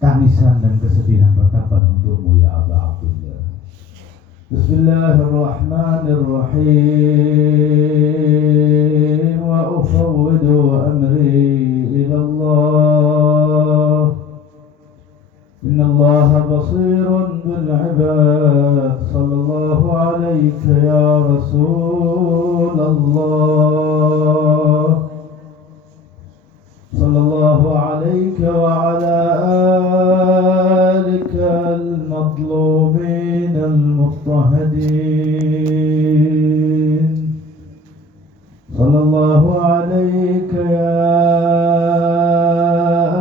tangisan dan kesedihan ratapan untukmu ya Aba Abdullah. Bismillahirrahmanirrahim. Wa ufawwidu amri ila Allah. Inna Allah basirun bil ibad. Sallallahu alayka ya Rasulullah. Sallallahu alayka wa ala alika al-matlubin al-muttahadin. Sallallahu alayka ya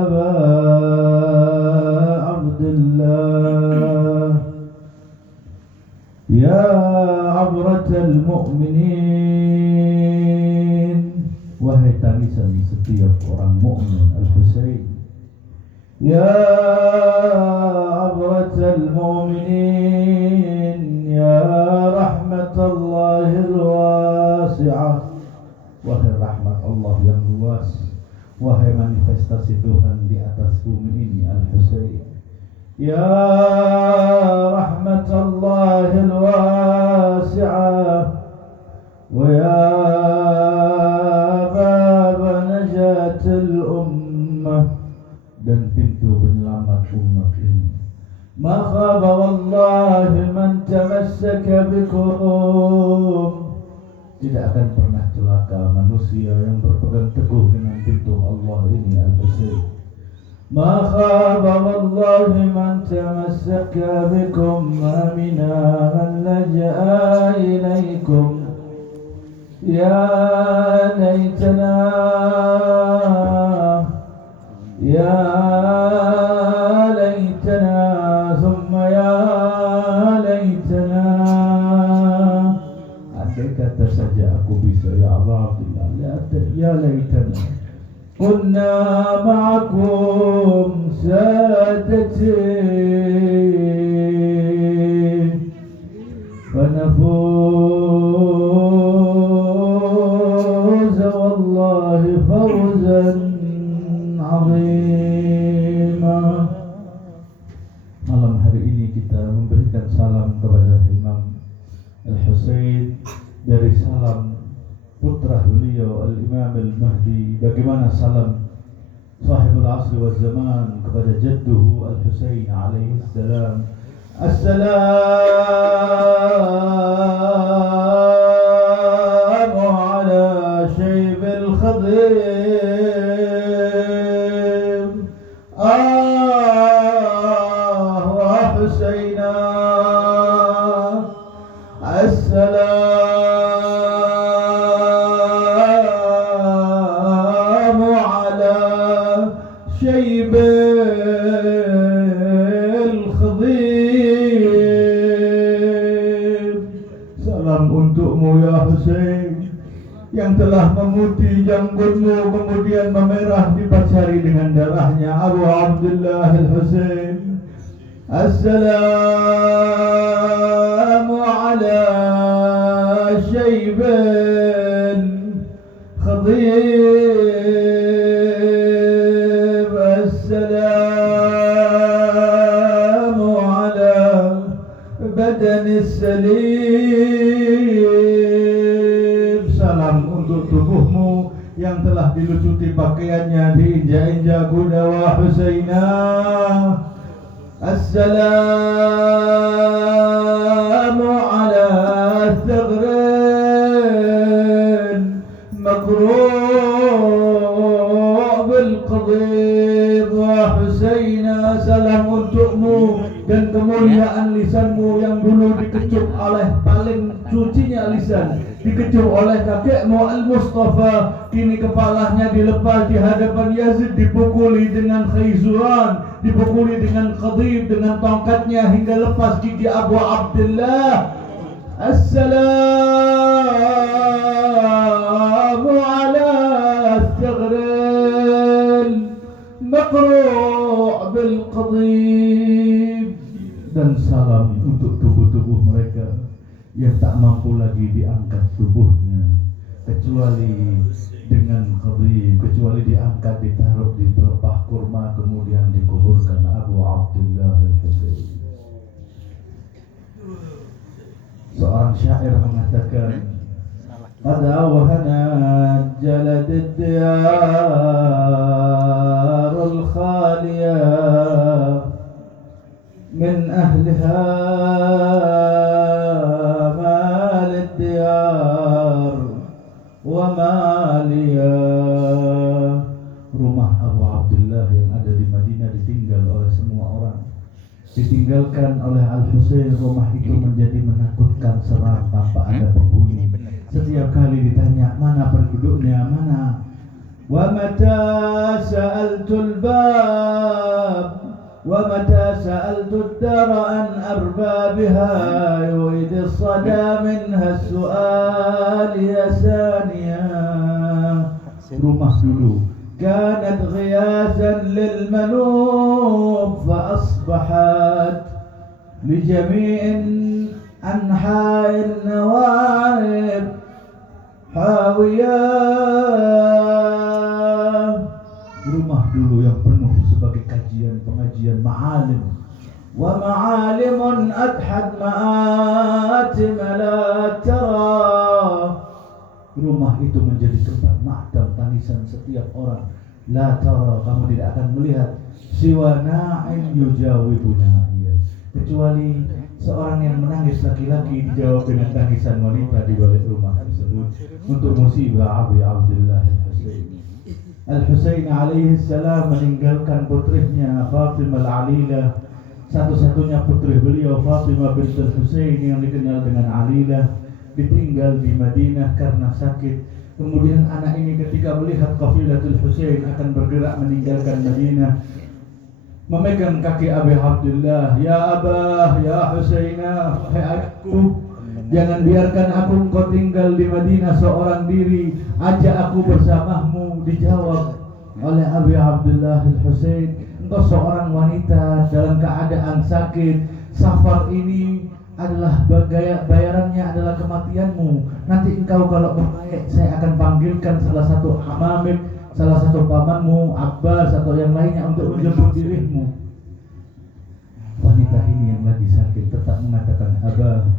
Aba Abdullah. Ya abratal mu'minin. Wahai tangisan setiap orang mukmin Al-Husain. Ya abratal mu'minin, ya rahmatallahil wasi'ah. Wahai rahmat Allah yang luas, wahai manifestasi Tuhan di atas bumi ini Al-Husain. Ya rahmatallahil wasi'ah, wa ya ummah, dan pintu penyelamat umat ini. Ma khaba wallahi man tamassaka bikum. Tidak akan pernah celaka manusia yang berpegang teguh dengan pintu Allah ini Al-Husain. Ma khaba wallahi man tamassaka bikum amina man laja'a ilaikum. Ya laitana, ya laitana, thumma ya laitana. Andai kata saja aku bisa ya Allah Abdullah, ya laitana kunna ma'akum sadati fanafuz wallahi fawzan azima. Malam hari ini kita memberikan salam kepada Imam Al-Husain dari salam putra beliau Al-Imam Al-Mahdi. Bagaimana salam sahibul asri wal zaman kepada jadduhu Al-Husain alaihi salam. Assalamu ala syaibil khadim. Husaina. Assalamu ala syaibil khadim. Salam untukmu ya Husain, yang telah memutih janggutmu kemudian memerah dipacari dengan darahnya Abu Abdullah Al-Husain. Assalamu ala syaibil khadib. Assalamu ala badani salim. Salam untuk tubuhmu yang telah dilucuti pakaiannya, diinjak-injak kuda wa Husainah. Assalamu ala thagrin makru' bil qadib wa Husainah. Salam untukmu dan kemuliaan lisanmu yang dulu dikecup oleh paling sucinya lisan, dikecup oleh kakekmu Al-Mustafa. Kini kepalanya dilepas di hadapan Yazid, dipukuli dengan khayzuran, dipukuli dengan khadib, dengan tongkatnya hingga lepas gigi Abu Abdullah. Assalamu ala thagrin maqru' bil qadib. Dan salam untuk tubuh-tubuh mereka yang tak mampu lagi diangkat tubuhnya kecuali dengan qadib, kecuali diangkat, ditaruh di pelepah kurma kemudian dikuburkan Abu قد أوهنا جلد الديار الخالية من أهلها مال الديار وماليا. Rumah Abu Abdullah yang ada di Madinah ditinggal oleh semua orang, ditinggalkan oleh Al-Husain. Rumah itu menjadi menakutkan, seram tanpa ada penghuni. Setiap kali ditanya mana penduduknya, mana. Wa mata sa'altul bab wa mata sa'altud dar an arbabiha yu'id as-sada minha as-su'al ya saniya. Rumah dulu kanat ghiyasan lil manub fa asbahat li jami'in anha'in nawaib hawiyah. Rumah dulu yang penuh sebagai kajian, pengajian, ma'alim wa ma'alimun adhad ma'atim la tara. Rumah itu menjadi tempat ma'dam, tangisan setiap orang. La tara, kamu tidak akan melihat siwa na'in yujawibu na'iyah, kecuali seorang yang menangis laki-laki dijawab dengan tangisan wanita di balik rumah tersebut. Untuk musibah Abu Abdullah Al-Husain. Al-Husain alaihi salam meninggalkan putrinya Fatimah Al-Alilah, satu-satunya putri beliau Fatimah bint Al-Husain yang dikenal dengan Alilah, ditinggal di Madinah karena sakit. Kemudian anak ini ketika melihat Qafilatul Husain akan bergerak meninggalkan Madinah, memegang kaki Abi Abdullah. Ya Abah, ya Husainah, hai ayahku, jangan biarkan aku engkau tinggal di Madinah seorang diri, ajak aku bersamamu. Dijawab oleh Abi Abdullah Al-Husain, engkau seorang wanita dalam keadaan sakit, safar ini adalah bayarannya adalah kematianmu. Nanti engkau kalau membaik, saya akan panggilkan salah satu amamik, salah satu pamanmu, Abbas atau yang lainnya untuk menjemput dirimu. Wanita ini yang lagi sakit tetap mengatakan, Abah,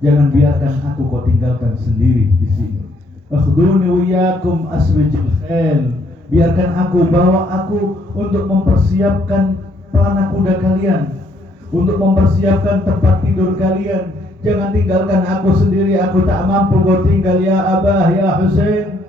jangan biarkan aku kau tinggalkan sendiri di sini. Akhduni wiyakum aswijil khail. Biarkan aku, bawa aku untuk mempersiapkan pelana kuda kalian, untuk mempersiapkan tempat tidur kalian. Jangan tinggalkan aku sendiri, aku tak mampu kau tinggal ya Abah, ya Husain.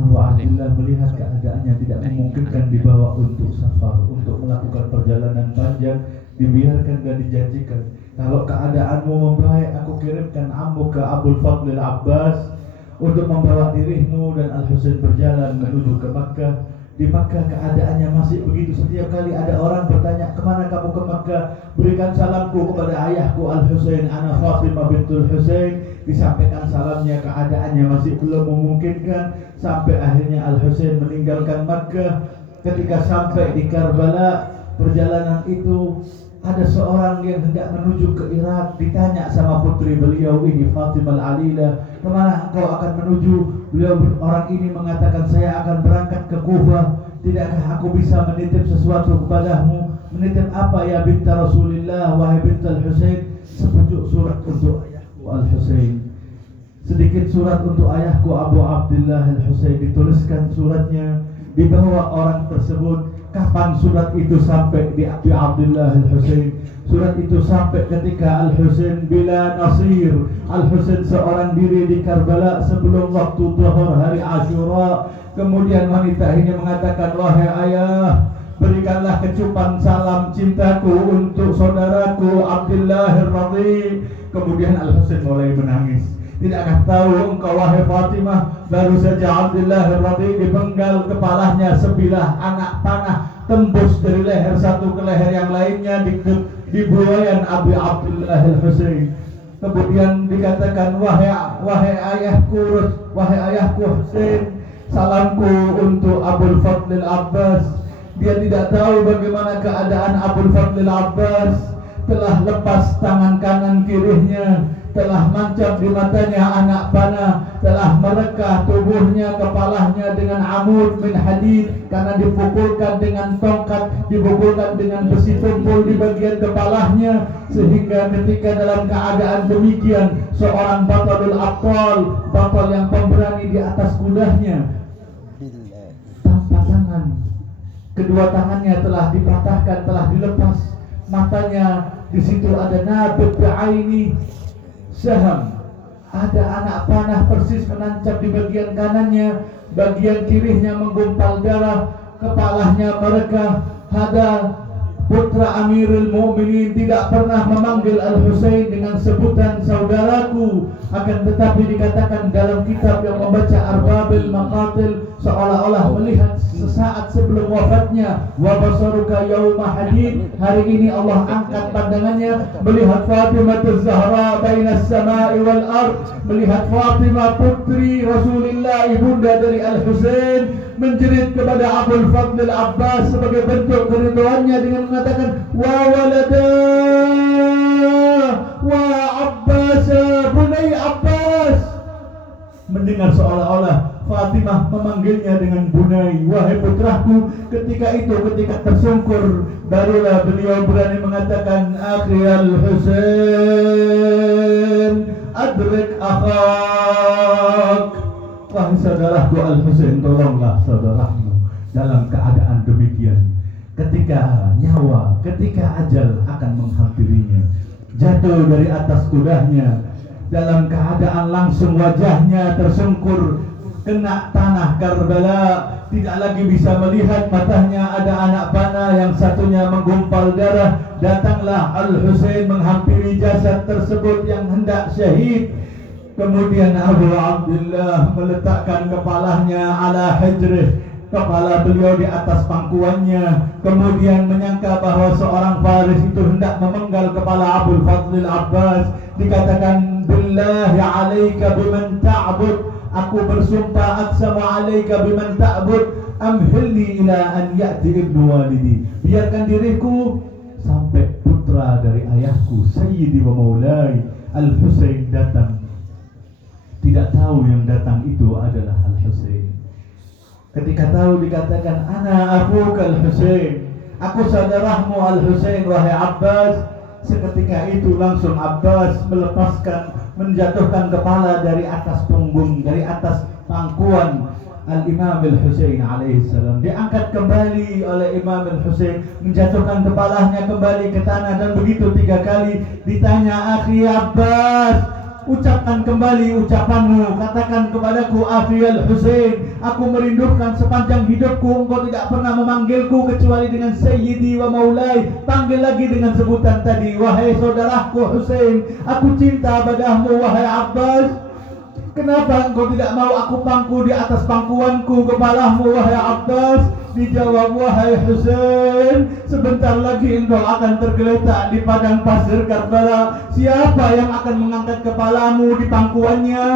Abu Abdullah melihat keadaannya tidak memungkinkan dibawa untuk safar, untuk melakukan perjalanan panjang, dibiarkan dan dijanjikan, kalau keadaanmu membaik, aku kirimkan ammu ke Abul Fadl Al-Abbas untuk membawa dirimu dan Al-Husain berjalan menuju ke Makkah. Di Makkah keadaannya masih begitu. Setiap kali ada orang bertanya, kemana kamu ke Makkah? Berikan salamku kepada ayahku Al-Husain, ana Fatimah bintul Husain. Disampaikan salamnya, keadaannya masih belum memungkinkan. Sampai akhirnya Al-Husain meninggalkan Makkah. Ketika sampai di Karbala, perjalanan itu ada seorang yang hendak menuju ke Irak. Ditanya sama putri beliau ini, Fatimah Al-Alilah, kemana engkau akan menuju? Beliau orang ini mengatakan, saya akan berangkat ke Kufah. Tidakkah aku bisa menitip sesuatu kepadamu? Menitip apa ya binta Rasulillah, wahai binta Al-Husain? Sepucuk surat untuk ayahku Al-Husain, sedikit surat untuk ayahku Abu Abdullah Al-Husain. Dituliskan suratnya, dibawa orang tersebut. Kapan surat itu sampai di Abi Abdullah Al-Husain? Surat itu sampai ketika Al-Husain bila nasir. Al-Husain seorang diri di Karbala sebelum waktu zuhur hari Ashura. Kemudian wanita ini mengatakan, wahai ayah, berikanlah kecupan salam cintaku untuk saudaraku Abdullah Ar-Radhi. Kemudian Al-Husain mulai menangis. Tidakkah tahu engkau wahai Fatimah, baru saja Abdullah Ar-Radhi dipenggal kepalanya sebilah anak panah, tembus dari leher satu ke leher yang lainnya di buayan Abi Abdullah Al-Husain. Kemudian dikatakan, wahai ayahku Husain, salamku untuk Abul Fadl Al-Abbas. Dia tidak tahu bagaimana keadaan Abul Fadl Al-Abbas. Telah lepas tangan kanan kirinya, telah mancap di matanya anak panah, telah merekah tubuhnya, kepalanya dengan amud min hadid, karena dipukulkan dengan tongkat, dipukulkan dengan besi tumpul di bagian kepalanya, sehingga ketika dalam keadaan demikian seorang batalul abtal, batal yang pemberani di atas kudanya, tanpa tangan, kedua tangannya telah dipatahkan, telah dilepas, matanya di situ ada nabut bi'aini saham, ada anak panah persis menancap di bagian kanannya, bagian kirinya menggumpal darah, kepalanya merekah. Hada putra Amirul Mukminin tidak pernah memanggil Al-Husain dengan sebutan saudaraku, akan tetapi dikatakan dalam kitab yang membaca Arbabil Maqatil seolah-olah melihat sesaat sebelum wafatnya, wa basaruka yauma hadid, hari ini Allah angkat pandangannya melihat Fatimah Az-Zahra bainas samai wal ard, melihat Fatimah putri Rasulullah ibunda dari Al-Husain menjerit kepada Abul Fadl Al-Abbas sebagai bentuk keriduannya dengan mengatakan wa walada wa Abbas bunai Abbas, mendengar seolah-olah Fatimah memanggilnya dengan bunai, wahai putraku. Ketika itu, ketika tersungkur, barulah beliau berani mengatakan akhi Al-Husain adrik akhak, wahai saudaraku Al-Husain, tolonglah saudaramu. Dalam keadaan demikian, ketika nyawa, ketika ajal akan menghampirinya, jatuh dari atas kudanya, dalam keadaan langsung wajahnya tersungkur kena tanah Karbala, tidak lagi bisa melihat, matanya ada anak panah, yang satunya menggumpal darah. Datanglah Al-Husain menghampiri jasad tersebut yang hendak syahid. Kemudian Abu Abdullah meletakkan kepalanya ala hijrih, kepala beliau di atas pangkuannya, kemudian menyangka bahwa seorang Faris itu hendak memenggal kepala Abul Fadl Abbas. Dikatakan billahi alaika biman ta'bud, aku bersumpah aqsamu alaika biman ta'bud, amhilni ila an ya'ti ibnu walidi, biarkan diriku sampai putra dari ayahku sayyidi wa maulai Al-Husain datang. Tidak tahu yang datang itu adalah Al-Husain. Ketika tahu dikatakan ana abuka Al-Husain, aku saudaramu Al-Husain wahai Abbas. Seketika itu langsung Abbas melepaskan, menjatuhkan kepala dari atas punggung, dari atas pangkuan Al-Imam Al-Husain alaihissalam. Diangkat kembali oleh Imam Al-Husain, menjatuhkan kepalanya kembali ke tanah, dan begitu 3 kali. Ditanya, akhi Abbas, ucapkan kembali ucapanmu, katakan kepadaku akhi Al-Husain, aku merindukan sepanjang hidupku engkau tidak pernah memanggilku kecuali dengan sayyidi wa maulai. Panggil lagi dengan sebutan tadi, wahai saudaraku Husain, aku cinta padamu wahai Abbas. Kenapa engkau tidak mau aku pangku di atas pangkuanku kepalamu wahai Abbas? Dijawab, wahai Husain, sebentar lagi engkau akan tergeletak di padang pasir Karbala. Siapa yang akan mengangkat kepalamu di pangkuannya?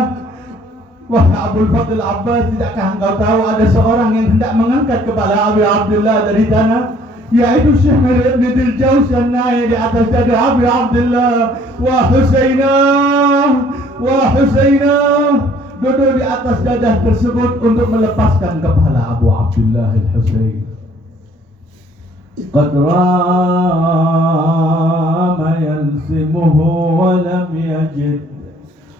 Wahai Abul Fadl Abbas, tidakkah engkau tahu ada seorang yang hendak mengangkat kepala Abu Abdullah dari tanah? Yaitu Syekh Mir ibn Diljaus yang naik di atas dada Abu Abdullah. Wah Husainah, wah Husainah, duduk di atas dadah tersebut untuk melepaskan kepala Abu Abdullah Al-Husain. Qad rama yansimuhu wa lam yajid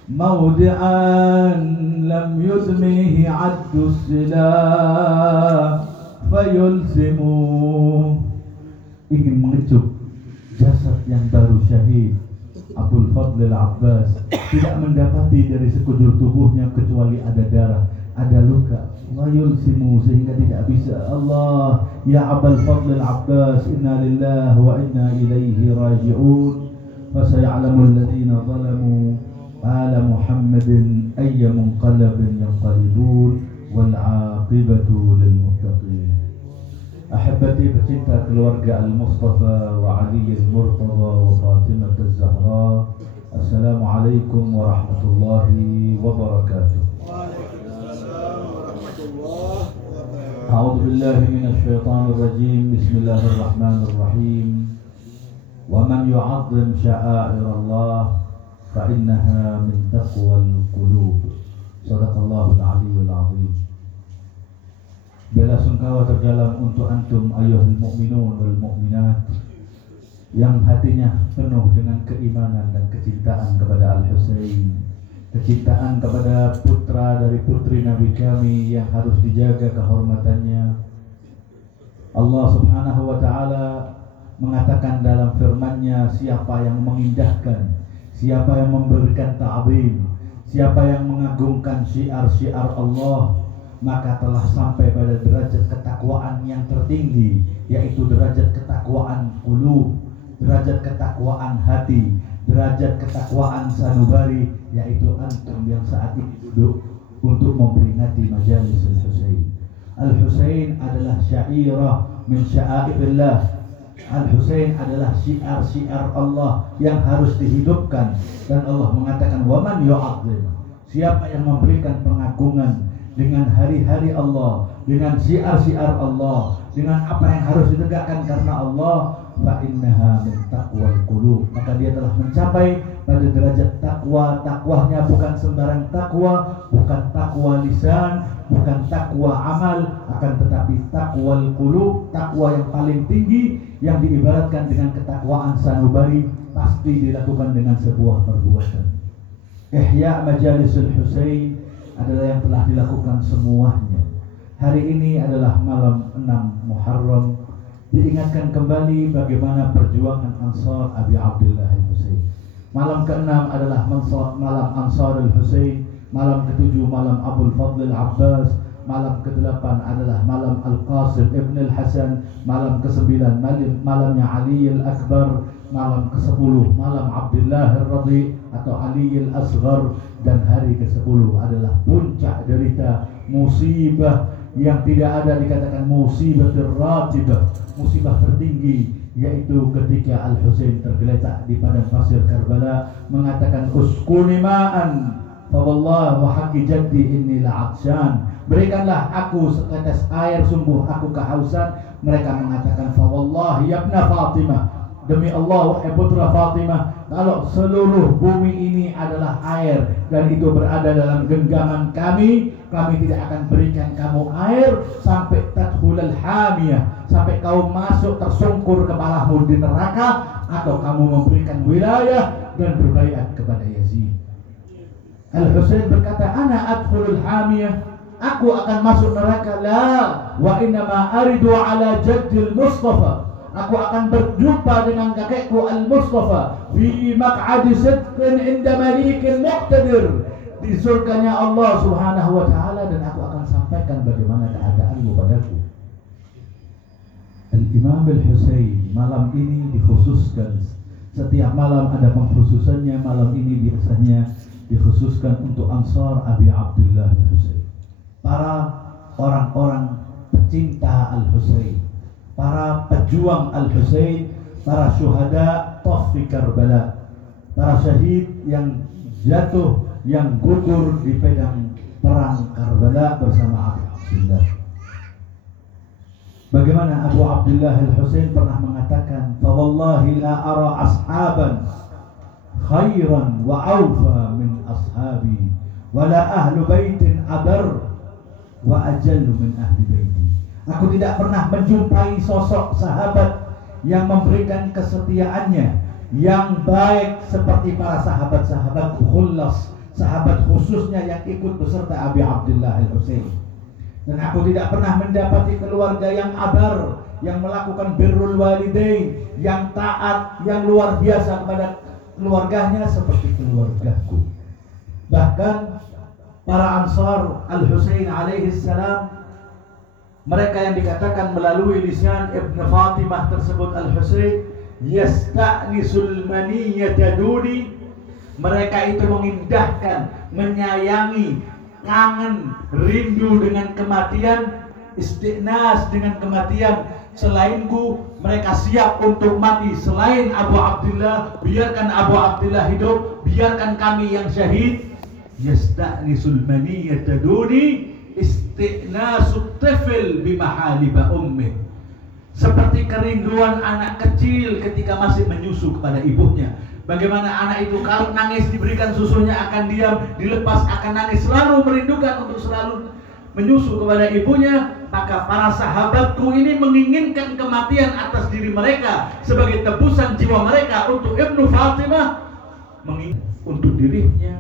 mawdi'an lam yudmihi 'addu silah fayulsimu. Ingin mengecup jasad yang baru syahid Abul Fadl Al-Abbas, tidak mendapati dari sekujur tubuhnya kecuali ada darah, ada luka. Wayulsimu, sehingga tidak bisa. Allah, ya Abul Fadl Al-Abbas, inna lillahi wa inna ilaihi raji'un. Fasaya'lamu alladhina zalamu ala Muhammadin ayya munqalabin yanqalibun wal 'aqibatu lil muttaqin. Ahibati pecinta keluarga Al-Mustafa wa Ali Al-Murtada wa Fatimah Az-Zahra, Assalamualaikum warahmatullahi wabarakatuh. Waalaikumsalam warahmatullahi wabarakatuh. A'udzu billahi minasy syaithanir rajim. Bismillahirrahmanirrahim. Wa man yu'azzim sya'airallah فإنها من تقوى القلوب. Sadaqallahul Aliyyul Azim. Bela sungkawa terdalam untuk antum ayyuhal mu'minun wal mu'minat yang hatinya penuh dengan keimanan dan kecintaan kepada Al-Husain, kecintaan kepada putra dari putri Nabi kami yang harus dijaga kehormatannya. Allah Subhanahu wa ta'ala mengatakan dalam firman-Nya, siapa yang mengindahkan, siapa yang memberikan ta'zim, siapa yang mengagungkan syiar-syiar Allah, maka telah sampai pada derajat ketakwaan yang tertinggi, yaitu derajat ketakwaan qulub, derajat ketakwaan hati, derajat ketakwaan sanubari, yaitu antum yang saat ini duduk untuk memperingati majalis Al-Husain. Al-Husain adalah syairah min sya'airillah. Al-Husain adalah syiar-syiar Allah yang harus dihidupkan, dan Allah mengatakan waman yu'adzim, siapa yang memberikan pengagungan dengan hari-hari Allah, dengan syiar-syiar Allah, dengan apa yang harus ditegakkan karena Allah, fa innaha min taqwal qulub, maka dia telah mencapai pada derajat takwa. Takwanya bukan sembarang takwa, bukan takwa lisan, bukan takwa amal, akan tetapi takwal qulub, takwa yang paling tinggi, yang diibaratkan dengan ketakwaan sanubari, pasti dilakukan dengan sebuah perbuatan. Ihya Majalisul Husain adalah yang telah dilakukan semuanya. Hari ini adalah malam 6 Muharram, diingatkan kembali bagaimana perjuangan Ansar Abi Abdullah Al-Husain. Malam ke-6 adalah malam Ansar Al-Husain, malam ke-7 malam Abul Fadl Al-Abbas, malam ke-8 adalah malam Al-Qasim Ibn Al-Hasan, malam ke-9 malamnya Ali Al-Akbar, malam ke-10 malam Abdullah Al-Radhi atau Ali Al-Asghar, dan hari ke-10 adalah puncak derita musibah yang tidak ada dikatakan musibah ratibah, musibah tertinggi, yaitu ketika Al-Husain tergeletak di padang pasir Karbala, mengatakan uskuni ma'an fa wallah wa haqqi jaddi inni la'atsyan, berikanlah aku setetes air, sungguh aku kehausan. Mereka mengatakan fa wallahi ya ibna Fatimah, demi Allah wahai putra Fatimah, kalau seluruh bumi ini adalah air dan itu berada dalam genggaman kami tidak akan berikan kamu air sampai tadkhulul hamiyah, sampai kau masuk tersungkur kepalamu di neraka, atau kamu memberikan wilayah dan berbaiat kepada Yazid. Al-Husain berkata, ana adkhulul hamiyah, aku akan masuk neraka. La, wa innama aridu ala jaddil Mustafa, aku akan berjumpa dengan kakekku Al-Mustafa fi maq'adi sidqin inda malikin muqtadir, di surganya Allah Subhanahu wa ta'ala, dan aku akan sampaikan bagaimana keadaanmu padaku. Al-Imam Al-Husain malam ini dikhususkan, setiap malam ada pengkhususannya, malam ini biasanya dikhususkan untuk Ansar Abi Abdullah Al-Husain, para orang-orang pecinta Al-Husain, para pejuang Al-Husain, para syuhada Taf fi Karbala, para syahid yang jatuh, yang gugur di pedang perang Karbala bersama Abu Abdullah. Bagaimana Abu Abdullah Al-Husain pernah mengatakan, fa wallahi la ara ashaban khairan wa awfa min ashabi wa la ahlu baitin adar wa ajallu min ahli baiti. Aku tidak pernah menjumpai sosok sahabat yang memberikan kesetiaannya yang baik seperti para sahabat-sahabat khullas, sahabat khususnya yang ikut beserta Abi Abdullah Al-Husain. Dan aku tidak pernah mendapati keluarga yang abar, yang melakukan birrul walidain, yang taat, yang luar biasa kepada keluarganya seperti keluargaku. Bahkan para Ansar Al-Husain alaihi salam, mereka yang dikatakan melalui lisan Ibn Fatimah tersebut Al-Husain, yasta'nisul maniyyata duni, mereka itu mengindahkan, menyayangi, kangen, rindu dengan kematian, istiqnas dengan kematian. Selainku mereka siap untuk mati. Selain Abu Abdullah, biarkan Abu Abdullah hidup, biarkan kami yang syahid. Yasta'nisul maniyyata duni istiqnasut tifl bimahaliba ummih, seperti kerinduan anak kecil ketika masih menyusu kepada ibunya. Bagaimana anak itu kalau nangis diberikan susunya akan diam, dilepas akan nangis, selalu merindukan untuk selalu menyusu kepada ibunya. Maka para sahabatku ini menginginkan kematian atas diri mereka sebagai tebusan jiwa mereka untuk Ibnu Fatimah, menginginkan untuk dirinya.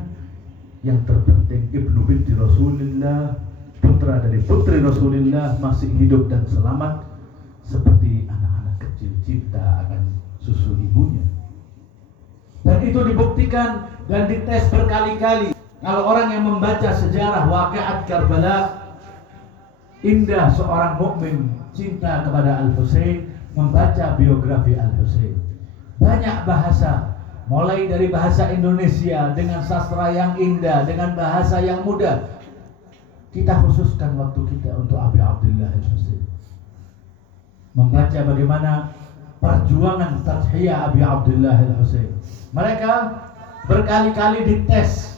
Yang terpenting Ibnu binti Rasulullah, putra dari putri Rasulullah, masih hidup dan selamat seperti anak-anak kecil cinta akan susu ibunya. Dan itu dibuktikan dan dites berkali-kali. Kalau orang yang membaca sejarah waqiat Karbala, indah seorang mukmin cinta kepada Al-Husain, membaca biografi Al-Husain. Banyak bahasa, mulai dari bahasa Indonesia dengan sastra yang indah, dengan bahasa yang mudah. Kita khususkan waktu kita untuk Abi Abdullah Al-Husain, membaca bagaimana perjuangan tadhiyah Abi Abdullah Al-Husain. Mereka berkali-kali dites,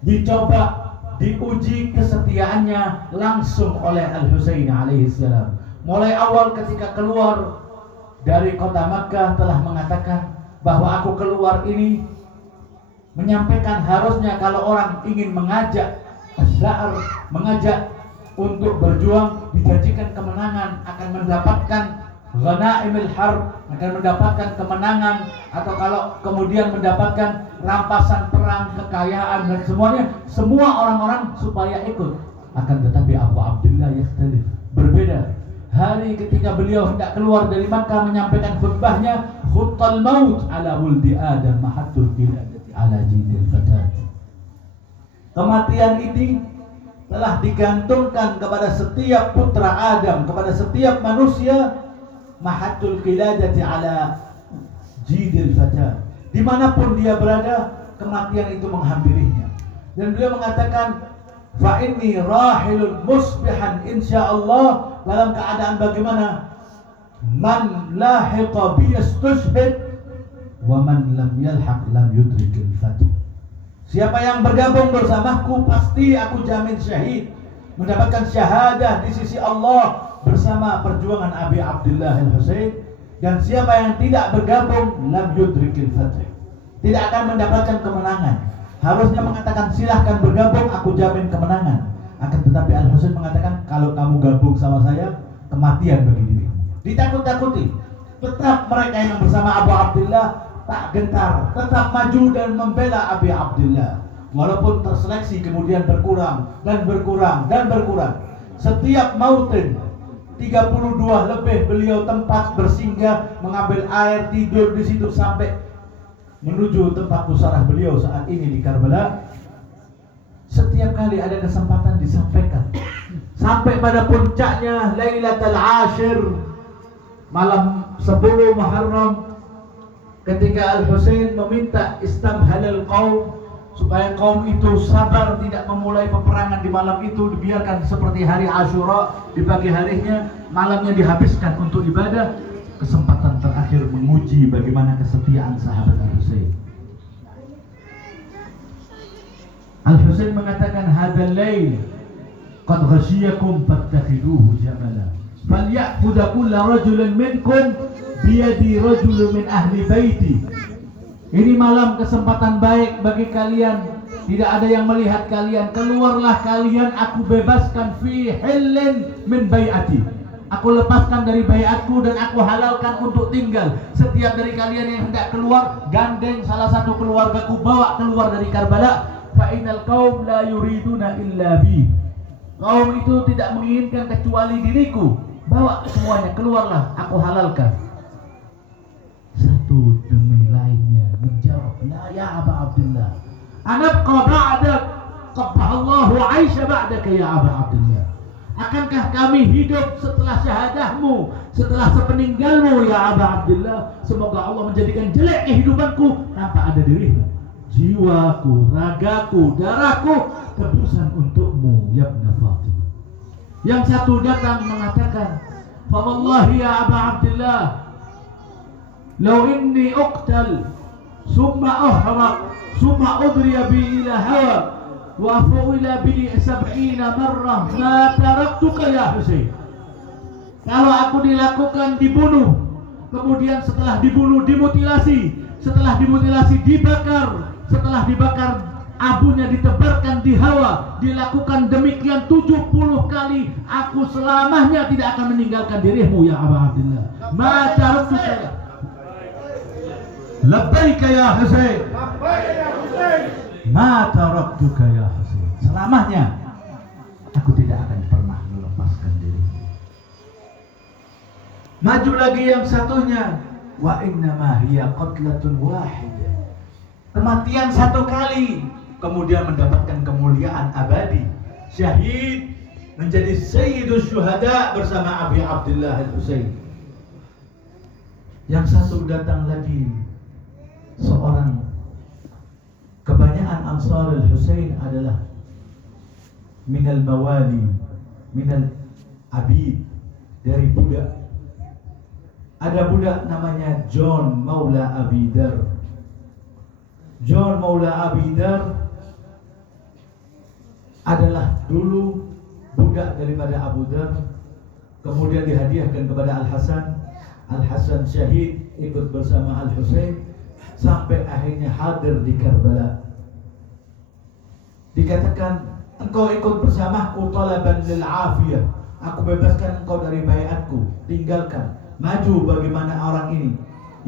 dicoba, diuji kesetiaannya langsung oleh Al-Husain alaihissalam. Mulai awal ketika keluar dari kota Makkah telah mengatakan bahwa aku keluar ini menyampaikan harusnya kalau orang ingin mengajak az-za'ar, mengajak untuk berjuang, dijanjikan kemenangan, akan mendapatkan ghanaimil harb, akan mendapatkan kemenangan, atau kalau kemudian mendapatkan rampasan perang, kekayaan dan semuanya, semua orang-orang supaya ikut. Akan tetapi Abu Abdullah yakhtalif, berbeda. Hari ketika beliau hendak keluar dari Makkah menyampaikan khutbahnya, khuttal maut ala wuldi Adam mahatul qiladati ala jidil fatat. Kematian ini telah digantungkan kepada setiap putra Adam, kepada setiap manusia, mahatul qiladati ala jidil fatat. Dimanapun dia berada, kematian itu menghampirinya. Dan beliau mengatakan, fa inni rahilun musbihan insyaallah, dalam keadaan bagaimana? Man lahiqa bi yastushhid wa man lam yalhaq lam yudrikil fath. Siapa yang bergabung bersamaku pasti aku jamin syahid, mendapatkan syahadah di sisi Allah bersama perjuangan Abi Abdullah Al-Husain. Dan siapa yang tidak bergabung lam yudrikil fath, tidak akan mendapatkan kemenangan. Harusnya mengatakan silahkan bergabung, aku jamin kemenangan. Akan tetapi Al-Husain mengatakan kalau kamu gabung sama saya, kematian bagi dirimu. Ditakut-takuti. Tetap mereka yang bersama Abu Abdullah tak gentar, tetap maju dan membela Abi Abdullah. Walaupun terseleksi kemudian berkurang dan berkurang dan berkurang. Setiap mautin 32 lebih beliau tempat bersinggah, mengambil air, tidur di situ sampai menuju tempat musarah beliau saat ini di Karbala. Setiap kali ada kesempatan disampaikan. Sampai pada puncaknya Lailatul Ashir, malam 10 Muharram, ketika Al-Husain meminta istamhalal qaum, supaya kaum itu sabar tidak memulai peperangan di malam itu, dibiarkan seperti hari Asyura, di pagi harinya, malamnya dihabiskan untuk ibadah. Kesempatan terakhir menguji bagaimana kesetiaan sahabat Al-Husain. Al-Husain mengatakan, hadzal lail qad ghashiyakum fattakhiduhu jamala falya'khudha kullu rajulin minkum biyadi rajulun min ahli baiti. Ini malam kesempatan baik bagi kalian, tidak ada yang melihat kalian, keluarlah kalian, aku bebaskan fi hillin min bai'ati, aku lepaskan dari baiatku dan aku halalkan untuk tinggal. Setiap dari kalian yang hendak keluar, gandeng salah satu keluargaku, bawa keluar dari Karbala. Fa innal qaum la yuriduna illa bi, kaum itu tidak menginginkan kecuali diriku, bawa semuanya, keluarlah, aku halalkan. Satu demi lainnya menjawab, la ya Aba Abdullah, anabqa ba'dak qabbahallahu 'aisha ba'daka ya Aba Abdullah. Akankah kami hidup setelah syahadahmu, setelah sepeninggalmu ya Aba Abdullah? Semoga Allah menjadikan jelek kehidupanku tanpa ada dirimu. Jiwaku, ragaku, darahku tebusan untukmu ya Ibn Fatimah. Yang satu datang mengatakan, fa wallahi ya Aba Abdullah, law inni uqtal summa ahraq summa udriya bi ila hawa wa fu'ila bi 70 marrah ma taraktuka ya Husain. Kalau aku dilakukan dibunuh, kemudian setelah dibunuh dimutilasi, setelah dimutilasi dibakar, setelah dibakar abunya ditebarkan di hawa, dilakukan demikian 70 kali, aku selamanya tidak akan meninggalkan dirimu ya Aba Abdillah. Ma taraktuka labbaika ya Husain, ma taraktuka ya Husain, selamanya aku tidak akan pernah melepaskan dirimu. Maju lagi yang satunya, wa innama hiya qatlatun wahidah, kematian satu kali, kemudian mendapatkan kemuliaan abadi, syahid, menjadi sayyidus syuhada bersama Abi Abdillah Al-Husain. Yang satu datang lagi, seorang, kebanyakan Ansar Al-Husain adalah minal mawali, minal abid, dari budak. Ada budak namanya John Maula Abidar. John Maula Abidar adalah dulu budak daripada Abu Dar, kemudian dihadiahkan kepada Al-Hasan. Al-Hasan syahid, ikut bersama Al-Husain sampai akhirnya hadir di Karbala. Dikatakan, engkau ikut bersamaku talaban lil afiyah, aku bebaskan engkau dari baiatku, tinggalkan, maju bagaimana orang ini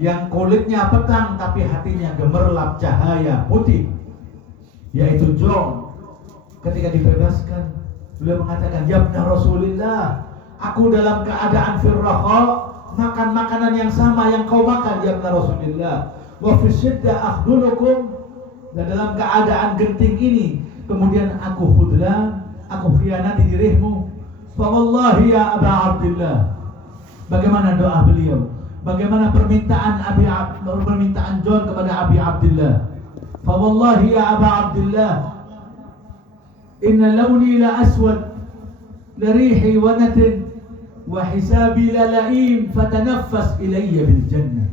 yang kulitnya petang tapi hatinya gemerlap cahaya putih, yaitu John. Ketika dibebaskan, beliau mengatakan, ya ibna Rasulillah, aku dalam keadaan firraha, makan makanan yang sama yang kau makan ya ibna Rasulillah, wa fi syiddah akhdulukum, dan dalam keadaan genting ini kemudian aku khudlan, aku khianati dirimu. Fa wallahi ya Aba Abdillah, bagaimana doa beliau, bagaimana permintaan John kepada Abi Abdillah. Fa wallahi ya Aba Abdillah, inna lawni la aswad, la rihi wa natin, wa hisabi la la'im, fatanaffas ilayya bil jannah.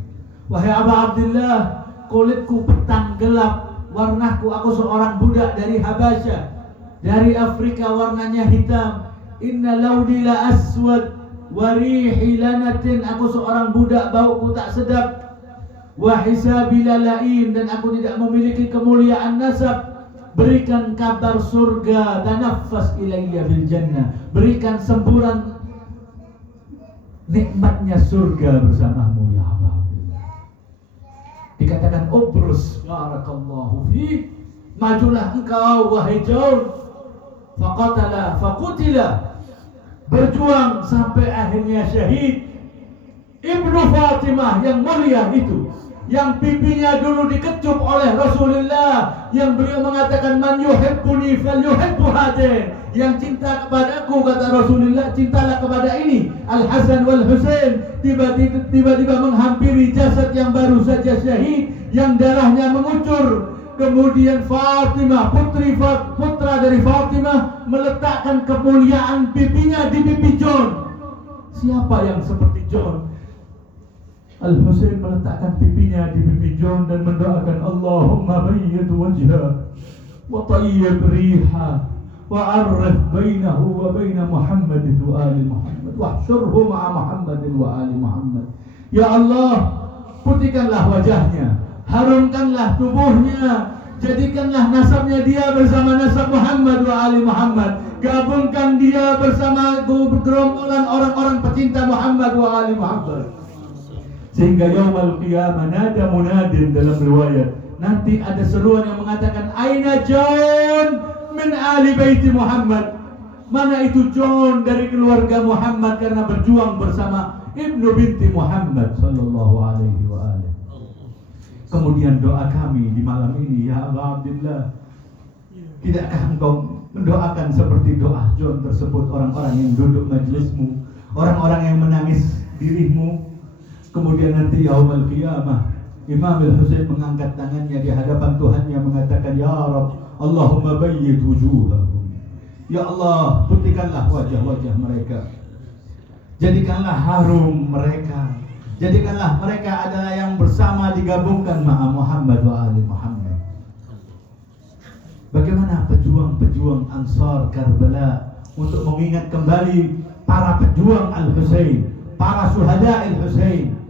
Wahai Aba Abdillah, kulitku petang gelap, warnaku, aku seorang budak dari Habasyah, dari Afrika, warnanya hitam. Inna lawni la aswad, wa rihi la natin, aku seorang budak, bauku tak sedap. Wa hisabi la la'im, dan aku tidak memiliki kemuliaan nasab. Berikan kabar surga, tanaffas ilayya bil jannah, berikan semburan nikmatnya surga bersamamu ya Aba Abdillah. Dikatakan, ubrus barakallahu fi, majulah engkau wahai John, faqatala faqutila, berjuang sampai akhirnya syahid. Ibnu Fatimah yang mulia itu, yang pipinya dulu dikecup oleh Rasulullah, yang beliau mengatakan, man yuhibbuni falyuhibbu hadin, yang cinta kepadaku, kata Rasulullah, cintalah kepada ini, Al-Hasan wal Husain. Tiba-tiba menghampiri jasad yang baru saja syahid, yang darahnya mengucur. Kemudian Fatimah, putra dari Fatimah, meletakkan kemuliaan pipinya di pipi John. Siapa yang seperti John? Al-Husain meletakkan pipinya di pipi John dan mendoakan, Allahumma bayyid wajha wa tayyib riha wa arif bainahu wa baina Muhammad wa ali Muhammad wa ahsyurhu ma'a Muhammad wa ali Muhammad. Ya Allah, putihkanlah wajahnya, harumkanlah tubuhnya, jadikanlah nasabnya dia bersama nasab Muhammad wa ali Muhammad, gabungkan dia bersama gerombolan orang-orang pecinta Muhammad wa ali Muhammad. Sehingga yaumul qiyamah nada munadin, dalam riwayat nanti ada seruan yang mengatakan, aina John min ali baiti Muhammad, mana itu John dari keluarga Muhammad, karena berjuang bersama ibnu binti Muhammad sallallahu alaihi wa alihi. Kemudian doa kami di malam ini ya Aba Abdillah, tidakkah engkau mendoakan seperti doa John tersebut, orang-orang yang duduk majelismu, orang-orang yang menangis dirimu. Kemudian nanti yaumul qiyamah, Imam Al-Husain mengangkat tangannya di hadapan Tuhannya, mengatakan, ya Rabb, Allahumma bayyid wujuhahum, ya Allah, putihkanlah wajah-wajah mereka, jadikanlah harum mereka, jadikanlah mereka adalah yang bersama digabungkan ma'a Muhammad wa ali Muhammad. Bagaimana pejuang-pejuang Ansar Karbala untuk mengingat kembali para pejuang Al-Husain, para syuhada Al-Husain.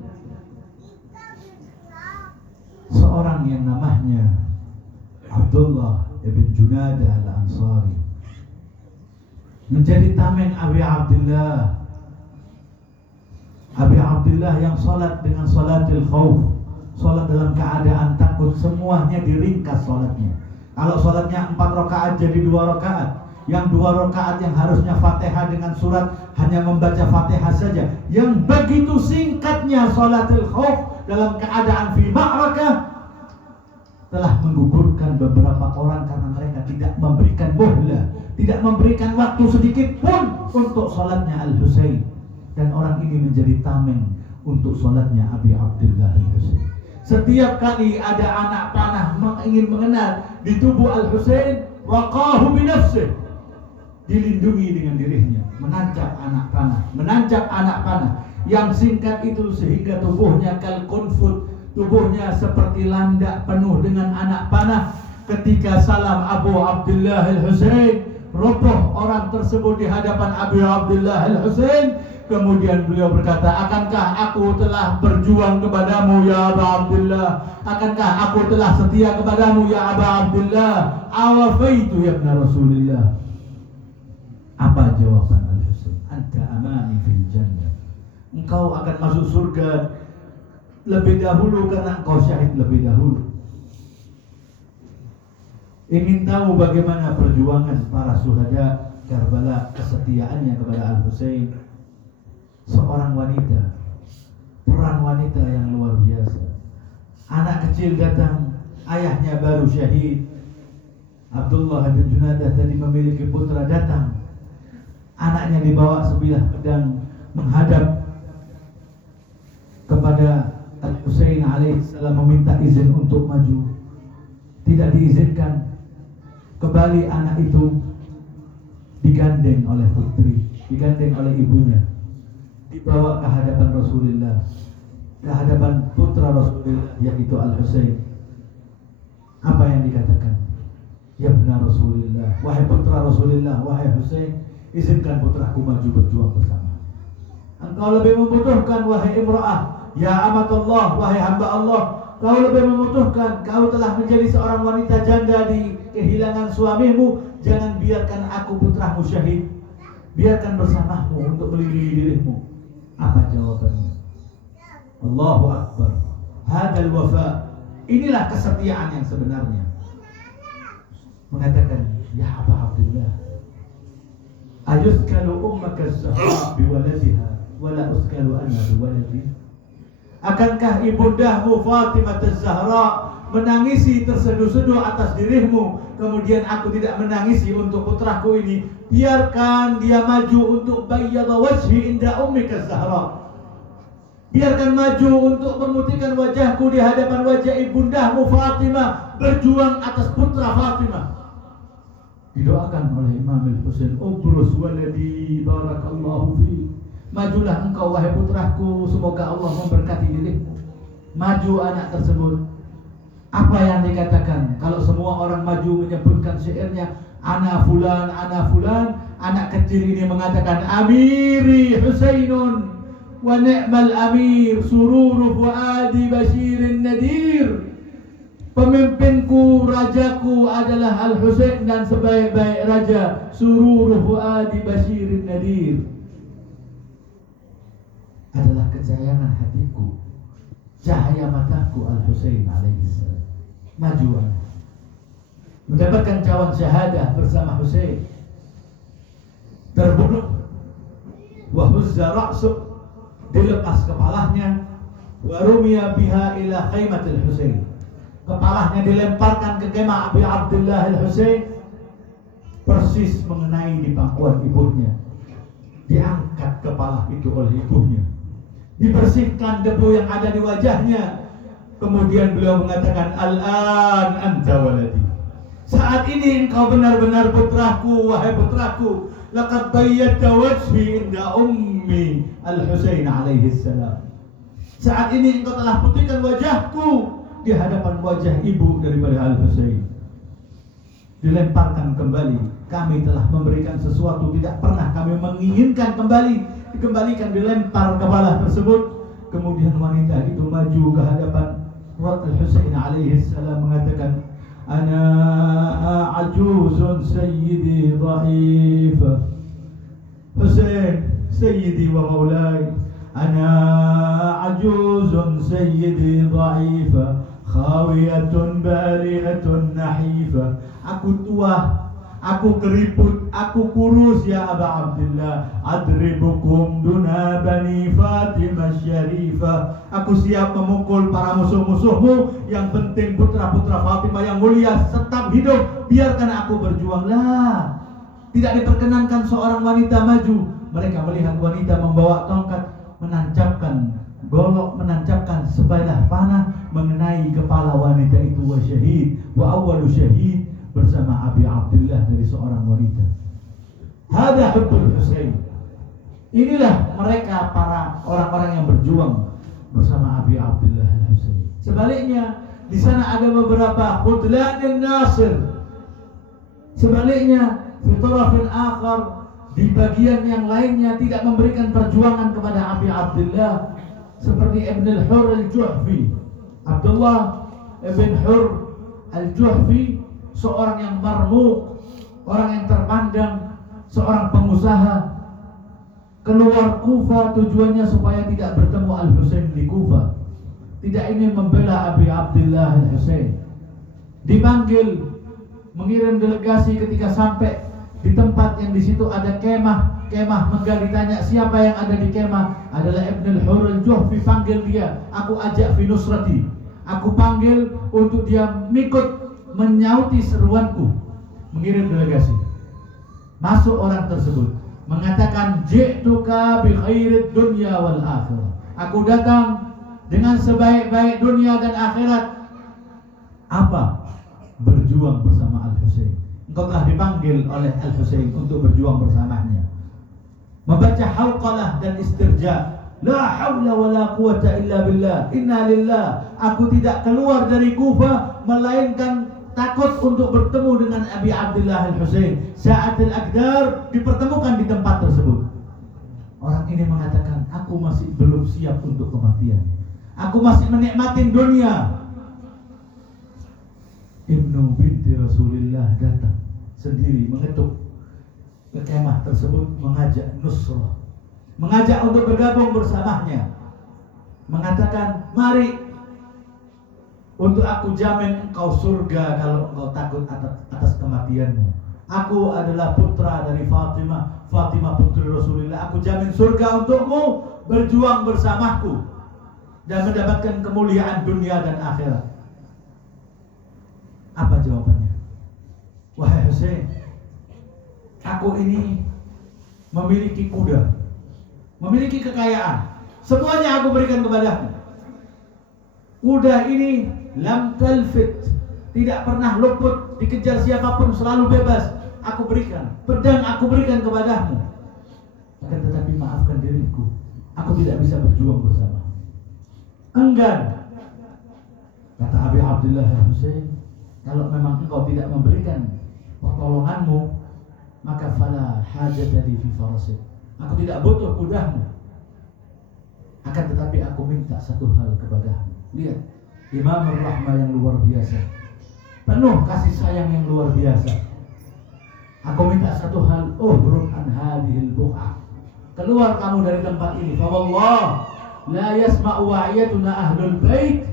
seorang yang namanya Abdullah ibn Junadah al-Ansari menjadi tameng Abi Abdullah. Abi Abdullah yang salat dengan salatil khauf, salat dalam keadaan takut, semuanya diringkas salatnya. Kalau salatnya 4 rakaat jadi 2 rakaat. Yang 2 rakaat yang harusnya Fatihah dengan surat hanya membaca Fatihah saja. Yang begitu singkatnya salatil khauf dalam keadaan fi ma'rakah telah menggugurkan beberapa orang karena mereka tidak memberikan muhlah, tidak memberikan waktu sedikit pun untuk salatnya Al-Husain. Dan orang ini menjadi tameng untuk salatnya Abi Abdullah Al-Husain. Setiap kali ada anak panah ingin mengenal di tubuh Al-Husain, waqahu binafsih, dilindungi dengan dirinya, menancap anak panah yang singkat itu sehingga tubuhnya kalkunfut, tubuhnya seperti landak penuh dengan anak panah. Ketika salam Abu Abdullah Al-Husain, roboh orang tersebut di hadapan Abu Abdullah Al-Husain. Kemudian beliau berkata, akankah aku telah berjuang kepadamu ya Aba Abdullah? Akankah aku telah setia kepadamu ya Aba Abdullah? Awafaitu ya ibn Rasulillah. Apa jawaban Al-Husain? Anta amani fil jannah. Engkau akan masuk surga lebih dahulu karena engkau syahid lebih dahulu. Ingin tahu bagaimana perjuangan para syuhada Karbala, kesetiaannya kepada Al-Husain? Seorang wanita, peran wanita yang luar biasa. Anak kecil datang, ayahnya baru syahid. Abdullah bin Junadah tadi memiliki putra datang. Anaknya dibawa sebilah pedang menghadap kepada Al-Husain alaihissalam meminta izin untuk maju. Tidak diizinkan. Kembali anak itu digandeng oleh putri, digandeng oleh ibunya, dibawa ke hadapan Rasulullah, ke hadapan putra Rasulullah yaitu Al-Husain. Apa yang dikatakan? Ya benar Rasulullah, wahai putra Rasulullah, wahai Husain, izinkan putraku maju berjuang bersama. Engkau lebih membutuhkan wahai imra'ah, ya amatullah, wahai hamba Allah, kau lebih membutuhkan, kau telah menjadi seorang wanita janda di kehilangan suamimu. Jangan biarkan aku putramu syahid, biarkan bersamamu untuk melindungi dirimu. Apa jawabannya? Allahu Akbar. Hadal wafa. Inilah kesetiaan yang sebenarnya. Mengatakan, ya Aba Abdullah, ayuskalu ummaka az-Zahra biwaladiha wala uskalu ana biwaladi. Akankah ibundahmu Fatimah az-Zahra menangisi terseduh-seduh atas dirimu, kemudian aku tidak menangisi untuk putraku ini? Biarkan dia maju untuk bayyadha wajhi inda ummika az-Zahra. Biarkan maju untuk memutihkan wajahku di hadapan wajah ibundahmu Fatimah, berjuang atas putra Fatimah. Didoakan oleh Imam Al-Husain, ubrus waladi barakallahu fi. Majulah engkau wahai putraku, semoga Allah memberkati dirimu. Maju anak tersebut. Apa yang dikatakan? Kalau semua orang maju menyebutkan syairnya, ana fulan, anak kecil ini mengatakan, amiri Husainun wa ni'mal amir, sururu fuadi basyirin nadir. Pemimpinku, rajaku adalah Al-Husain dan sebaik-baik raja, sururu fuadi basyirin nadir. Adalah kesayangan hatiku, cahaya mataku Al-Husain alaihissalam. Maju mendapatkan cawan syahadah bersama Husain, terbunuh, wa huzza ra'su, dilepas kepalanya, wa rumiya biha ila khaymatil Husain, kepalanya dilemparkan ke kemah Abi Abdullah Al-Husain, persis mengenai di pangkuan ibunya. Diangkat kepala itu oleh ibunya, dibersihkan debu yang ada di wajahnya. Kemudian beliau mengatakan, al-an anta waladi, saat ini engkau benar-benar putraku, wahai putraku. Laqad bayyadta wajhi inda ummi Al-Husain alaihissalam. Saat ini engkau telah putihkan wajahku di hadapan wajah ibu daripada Al-Husain. Dilemparkan kembali. Kami telah memberikan sesuatu tidak pernah kami menginginkan kembali. Dikembalikan, dilempar kepala tersebut. Kemudian wanita itu maju ke hadapan Al-Husain alaihi salam mengatakan, ana ajuzun sayyidi dhaif. Husain sayyidi wa maulai, ana ajuzun sayyidi dhaif, khawiyatun balihatun nahifa. Aku tua, aku keriput, aku kurus ya Aba Abdullah. Adribukum duna bani Fatimah Syarifah. Aku siap memukul para musuh-musuhmu. Yang penting putra-putra Fatimah yang mulia tetap hidup. Biarkan aku berjuang. Lah, tidak diperkenankan seorang wanita maju. Mereka melihat wanita membawa tongkat, menancapkan golok, menancapkan sebilah panah mengenai kepala wanita itu. Wa syahid, wa awwalu syahid, bersama Abi Abdullah dari seorang wanita. Hada hubbul Husain. Inilah mereka para orang-orang yang berjuang bersama Abi Abdullah Al-Husain. Sebaliknya, di sana ada beberapa khudlanin nasir. Sebaliknya, fi tarafin akhar, di bagian yang lainnya tidak memberikan perjuangan kepada Abi Abdullah, seperti Ibn al-Hur al-Juhfi. Abdullah Ibn Hur al-Juhfi, seorang yang marmuk, orang yang terpandang, seorang pengusaha, keluar Kufa tujuannya supaya tidak bertemu Al-Husain di Kufa, tidak ingin membela Abi Abdullah Al-Husain. Dipanggil mengirim delegasi, ketika sampai di tempat yang di situ ada kemah megah, ditanya siapa yang ada di kemah, adalah Ibn al-Hur al-Juhfi. Panggil dia, aku ajak fi nusrati, aku panggil untuk dia mengikut menyauti seruanku. Mengirim delegasi. Masuk orang tersebut, mengatakan, ji'tuka bi khairid dunya wal akhirah. Aku datang dengan sebaik-baik dunia dan akhirat. Apa? Berjuang bersama Al-Husain. Engkau telah dipanggil oleh Al-Husain untuk berjuang bersamanya. Membaca hauqalah dan istirja. La hawla wa la quwata illa billah. Inna lillah. Aku tidak keluar dari Kufa melainkan takut untuk bertemu dengan Abi Abdullah Al-Husain. Saat al-Aqdar dipertemukan di tempat tersebut. Orang ini mengatakan, aku masih belum siap untuk kematian. Aku masih menikmati dunia. Ibnu binti Rasulullah datang sendiri, mengetuk ke kemah tersebut, mengajak nusrah, mengajak untuk bergabung bersamanya, mengatakan, mari, untuk aku jamin engkau surga kalau engkau takut atas kematianmu. Aku adalah putra dari Fatimah, Fatimah putri Rasulullah. Aku jamin surga untukmu, berjuang bersamaku dan mendapatkan kemuliaan dunia dan akhirat. Apa jawabannya? Wahai Husain, aku ini memiliki kuda, memiliki kekayaan, semuanya aku berikan kepadamu. Kuda ini lam talfit, tidak pernah luput, dikejar siapapun selalu bebas. Aku berikan. Pedang aku berikan kepadamu. Akan tetapi maafkan diriku, aku tidak bisa berjuang bersama. Enggan. Kata Abi Abdullah Al-Husain, kalau memang engkau tidak memberikan pertolonganmu, maka fala hajat li fi farasik. Aku tidak butuh kudamu. Akan tetapi aku minta satu hal kepadamu. Lihat, Imam Ar-Rahmah yang luar biasa, penuh kasih sayang yang luar biasa. Aku minta satu hal, uhruk an hadhil buqa. Keluar kamu dari tempat ini. Fa wallah la yasma'u wa'iyatuna ahlul bait.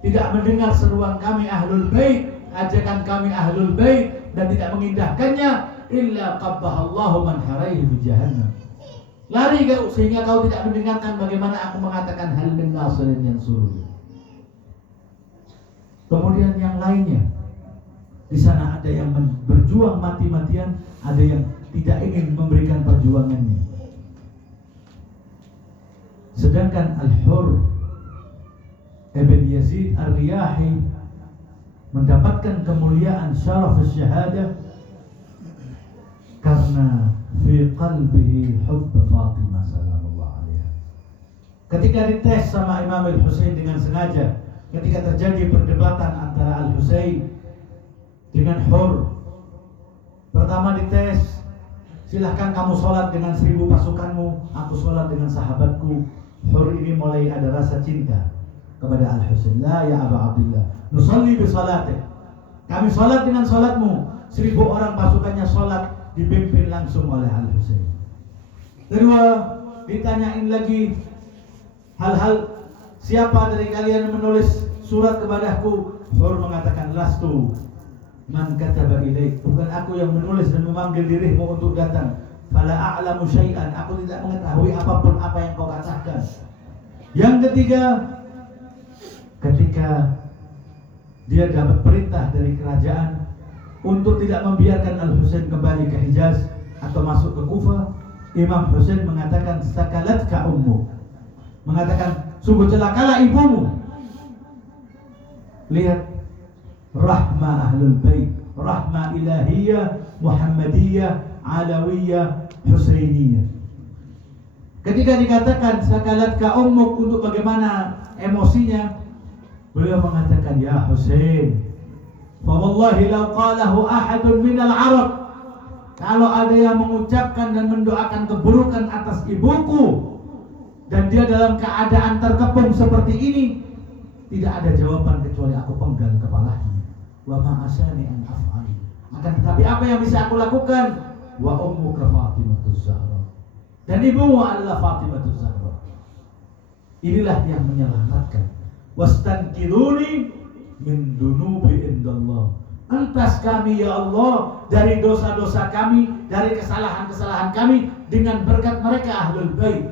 Tidak mendengar seruan kami ahlul bait, ajakan kami ahlul bait, dan tidak mengindahkannya illa qabbahallahu man haraihi bi jahannam. Lari kau sehingga kau tidak mendengarkan bagaimana aku mengatakan hal min nasirin yang suruh. Kemudian yang lainnya, di sana ada yang berjuang mati-matian, ada yang tidak ingin memberikan perjuangannya. Sedangkan Al-Hur Ibn Yazid Ar-Riyahi mendapatkan kemuliaan syaraf syahadah karena fi qalbihi hubb Fatimah sallallahu alaiha. Ketika dites sama Imam Al-Husain dengan sengaja, ketika terjadi perdebatan antara Al-Husain dengan Hur, pertama dites, silahkan kamu sholat dengan 1000 pasukanmu, aku sholat dengan sahabatku. Hur ini mulai ada rasa cinta, kepada Al-Husain. La ya Aba Abdullah, nusalli bi salatik. Kami salat dengan salatmu. 1000 orang pasukannya salat dipimpin langsung oleh Al-Husain. Kedua, ditanyain lagi hal-hal, siapa dari kalian menulis surat kepadaku? Hur mengatakan, lastu man kataba ilaik, bukan aku yang menulis dan memanggil dirimu untuk datang. Fala a'lamu syai'an, aku tidak mengetahui apapun apa yang kau katakan. Yang ketiga, ketika dia dapat perintah dari kerajaan untuk tidak membiarkan Al-Husain kembali ke Hijaz atau masuk ke Kufah, Imam Husain mengatakan, sakalatka ummu, mengatakan, sungguh celakalah ibumu. Lihat rahmah ahlul bait, rahmah ilahiyah, Muhammadiyah, Alawiyah, Husainiyah. Ketika dikatakan sakalatka ummuk, untuk bagaimana emosinya, beliau mengatakan, ya Husain, fa wallahi law qalahu ahadun minal Arab, kalau ada yang mengucapkan dan mendoakan keburukan atas ibuku dan dia dalam keadaan terkepung seperti ini, tidak ada jawaban kecuali aku penggal kepalanya. Wa ma asani an af'ali, akan tetapi apa yang bisa aku lakukan? Wa ummuka Fatimatuz Zahra, dan ibumu adalah Fatimatuz Zahra. Inilah yang menyelamatkan. Wastankiruni min dunubi indallah, entas kami ya Allah dari dosa-dosa kami, dari kesalahan-kesalahan kami dengan berkat mereka ahlul bait.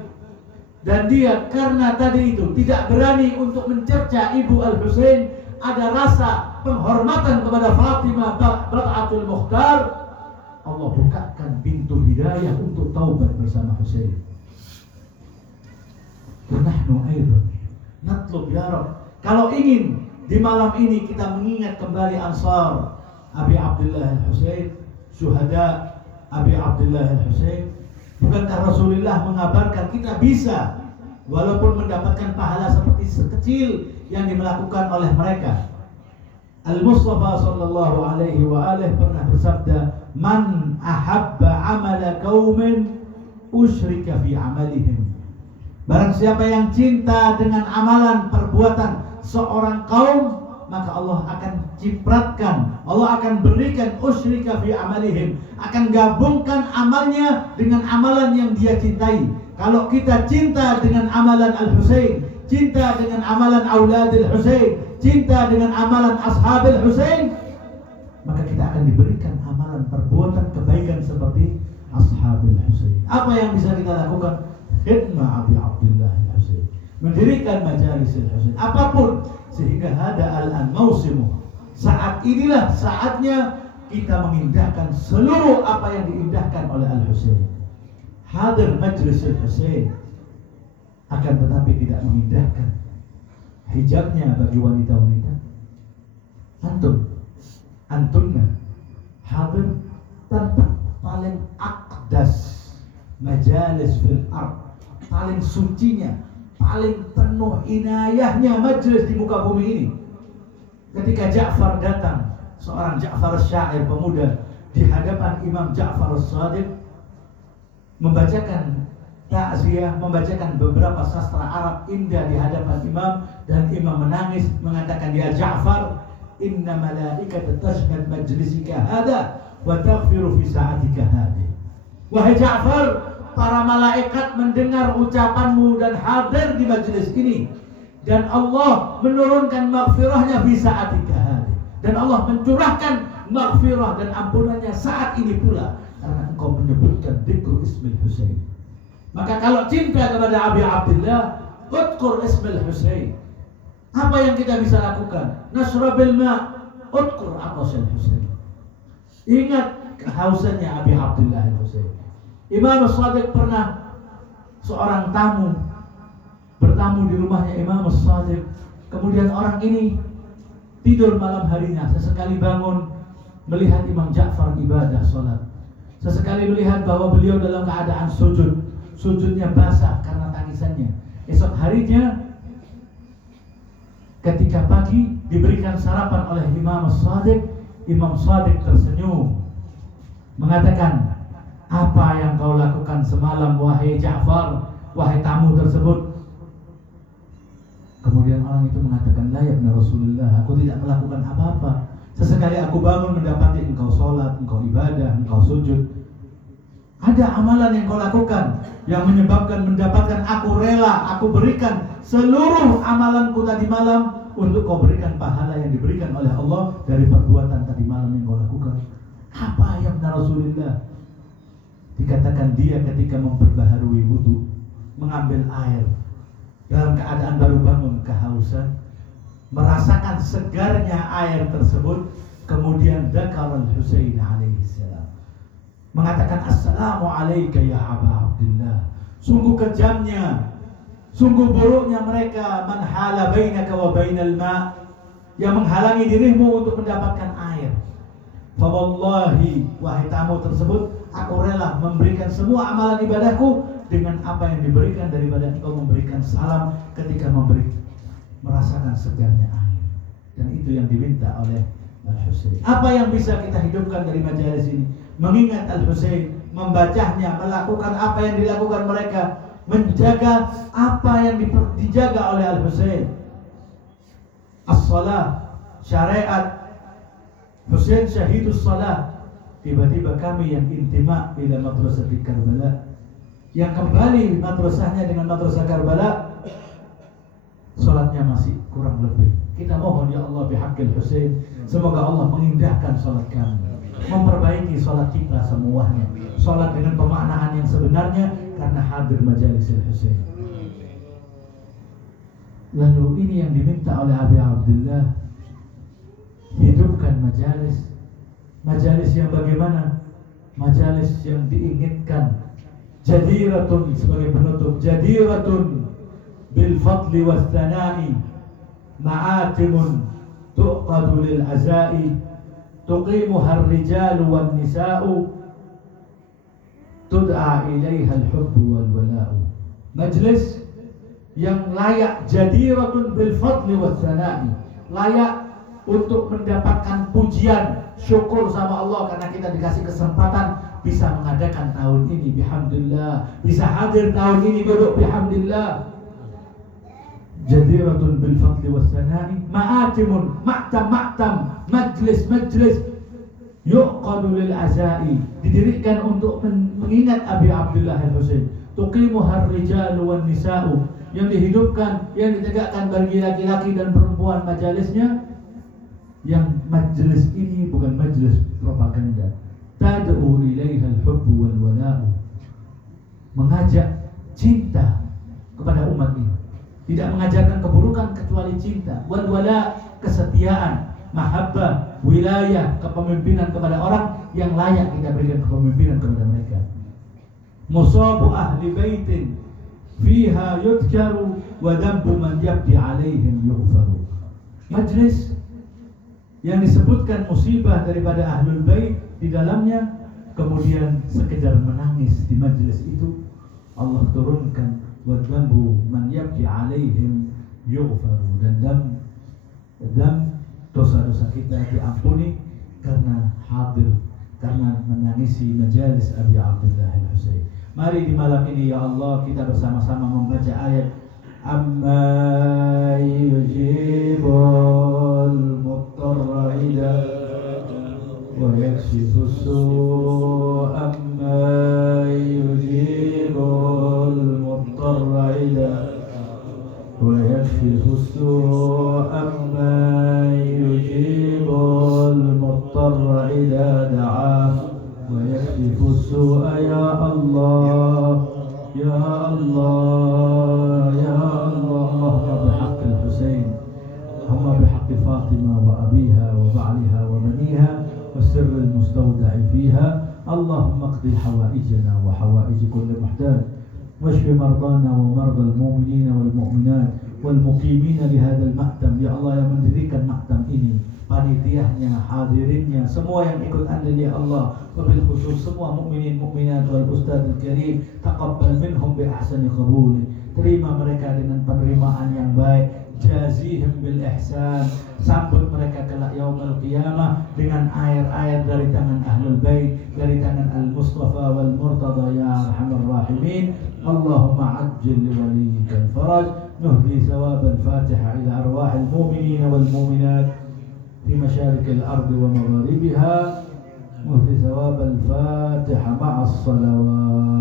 Dan dia karena tadi itu tidak berani untuk mencerca ibu Al-Husain, ada rasa penghormatan kepada Fatimah Baqatul Mukhtar, Allah bukakan pintu hidayah untuk taubat bersama Husain. Wa nahnu aidan natlub ya Rabb, kalau ingin di malam ini kita mengingat kembali Ansar Abi Abdullah Al-Husain, syuhada Abi Abdullah Al-Husain, bukankah Rasulullah mengabarkan kita bisa walaupun mendapatkan pahala seperti sekecil yang dimelakukan oleh mereka? Al-Mustafa sallallahu alaihi wa alihi pernah bersabda, man ahabba amala qaumin usyrika fi amalihim, barang siapa yang cinta dengan amalan perbuatan seorang kaum, maka Allah akan cipratkan, Allah akan berikan usyrika fi amalihim, akan gabungkan amalnya dengan amalan yang dia cintai. Kalau kita cinta dengan amalan Al-Husain, cinta dengan amalan auladil Husain, cinta dengan amalan ashabil Husain, maka kita akan diberikan amalan perbuatan kebaikan seperti ashabil Husain. Apa yang bisa kita lakukan? Khidmah Abi Abdullah Al-Husain, mendirikan majalis Al-Husain, apapun, sehingga hada al-an mausimu, saat inilah saatnya kita mengindahkan seluruh apa yang diindahkan oleh Al-Husain. Hadir majlis Al-Husain, akan tetapi tidak mengindahkan hijabnya bagi wanita-wanita. Antumna hadir tempat paling aqdas majalis fil ard, paling sucinya, paling penuh inayahnya majlis di muka bumi ini. Ketika Ja'far datang, seorang Ja'far syair pemuda, di hadapan Imam Ja'far as-Sadiq, membacakan takziah, membacakan beberapa sastra Arab indah di hadapan Imam, dan Imam menangis mengatakan, ya Ja'far, inna malaikata tashhad majlisika hada wa taghfiru fi sa'atika hadi. Wahai Ja'far, para malaikat mendengar ucapanmu dan hadir di majelis ini, dan Allah menurunkan maghfirahnya fi sa'atika hadi, dan Allah mencurahkan maghfirah dan ampunannya saat ini pula karena engkau menyebutkan dzikr ismil Husain. Maka kalau cinta kepada Abi Abdullah, udkur ismil Husain. Apa yang kita bisa lakukan? Nashrabil ma', udkur aqasil Husain. Ingat kehausannya Abi Abdullah Husain. Imam As-Sadiq pernah seorang tamu bertamu di rumahnya Imam As-Sadiq. Kemudian orang ini tidur malam harinya, sesekali bangun melihat Imam Ja'far ibadah salat. Sesekali melihat bahwa beliau dalam keadaan sujud, sujudnya basah karena tangisannya. Esok harinya ketika pagi diberikan sarapan oleh Imam As-Sadiq, Imam As-Sadiq tersenyum mengatakan, apa yang kau lakukan semalam wahai Ja'far, wahai tamu tersebut? Kemudian orang orang itu mengatakan, la ya ibn Rasulullah, aku tidak melakukan apa-apa. Sesekali aku bangun mendapati engkau sholat, engkau ibadah, engkau sujud. Ada amalan yang kau lakukan yang menyebabkan mendapatkan aku rela, aku berikan seluruh amalanku tadi malam untuk kau berikan pahala yang diberikan oleh Allah dari perbuatan tadi malam yang kau lakukan. Apa ya benar Rasulullah? Dikatakan dia ketika memperbaharui wudu, mengambil air dalam keadaan baru bangun kehausan, merasakan segarnya air tersebut, kemudian dzakara al-Husain alaihi salam, mengatakan assalamu alayka ya Aba Abdullah. Sungguh kejamnya, sungguh buruknya mereka, man hala bainaka wa bainal ma', yang menghalangi dirimu untuk mendapatkan air. Fa wallahi, wahai tamu tersebut, aku rela memberikan semua amalan ibadahku dengan apa yang diberikan daripada engkau memberikan salam ketika merasakan segarnya air. Dan itu yang diminta oleh Al-Husain. Apa yang bisa kita hidupkan dari majalis ini? Mengingat Al-Husain, membacanya, melakukan apa yang dilakukan mereka, menjaga apa yang dijaga oleh Al-Husain. As-salah, syariat. Husain syahidus salah. Tiba-tiba kami yang intima ila madrasah di Karbala, yang kembali madrasahnya dengan madrasah Karbala, salatnya masih kurang lebih. Kita mohon ya Allah bihaqqil Husain, semoga Allah mengindahkan salat kami, memperbaiki salat kita semuanya, salat dengan pemaknaan yang sebenarnya karena hadir majalis Husain. Lalu ini yang diminta oleh Abi Abdullah, hidupkan majalis yang bagaimana? Majalis yang diinginkan, jadiratun, sebagai penutup, jadiratun bil fadli was thana'i, ma'atimun tuqadu lil azai, tuqimuha ar-rijalu wan nisa'u, tud'a ilaiha al-hubbu wal wala'u. Majlis yang layak, jadiratun bil fadli was thana'i, layak untuk mendapatkan pujian, syukur sama Allah karena kita dikasih kesempatan bisa mengadakan tahun ini, bihamdillah, bisa hadir tahun ini, duduk bihamdillah. Jadiratun bil fadli was sana'i, ma'atimun, maktam, majlis yuqadu lil azai, didirikan untuk mengingat Abi Abdullah Al-Husain. Tuqimuha ar-rijalu wan nisa'u, yang dihidupkan, yang ditegakkan bagi laki-laki dan perempuan majelisnya. Yang majelis ini bukan majelis propaganda. Tad'u ilaiha al-hubbu wal wala'u, mengajak cinta kepada umat ini, tidak mengajarkan keburukan kecuali cinta. Wal wala, kesetiaan, mahabbah, wilayah, kepemimpinan kepada orang yang layak kita berikan kepemimpinan kepada mereka. Musabu ahli baitin fiha yudkaru wa dambu man yabdi alaihim yughfaru. Majlis yang disebutkan musibah daripada ahlul bait di dalamnya, kemudian sekedar menangis di majlis itu, Allah turunkan wa dambu man yabdi alaihim yughfaru, dan dosa-dosa kita diampuni karena hadir, karena menangisi majalis Abi Abdullah Al-Husain. Mari di malam ini ya Allah kita bersama-sama membaca ayat amma yujibul muttarra ila wa yakshifu su', amma yujibul muttarra ila wa yakshifu su', amma yujibul muttarra ila da'ah wa yakshifu su'. Ya Allah, ya Allah, ya Allah, Allahumma bihaqqi al-Husain, Allahumma bihaqqi Fatima wa abiha wa ba'liha wa baniha wa sirri al-mustawda'i fiha, Allahumma qdi hawaijana wa hawaij kulli muhtaj, washfi mardana wa marda al-mu'minina wal mu'minat wal muqimina li hadzal maktam. Ya Allah, yang mendirikan maktam ini, panitiahnya, hadirinnya, semua yang ikut andil ya Allah, wabil khusus semua mukminin mukminat wal ustadzul karim, taqabbal minhum bi ahsani qabul, terima mereka dengan penerimaan yang baik, jazihim bil ihsan, sambut mereka kelak yaumul qiyamah dengan air-air dari tangan ahlul bait, dari tangan al-Mustafa wal Murtada ya arhamar rahimin. Allahumma ajjil li waliyika al-faraj والمعراج. نهدي ثواب الفاتحة إلى أرواح المؤمنين والمؤمنات في مشارق الأرض ومغاربها. نهدي ثواب الفاتحة مع الصلوات.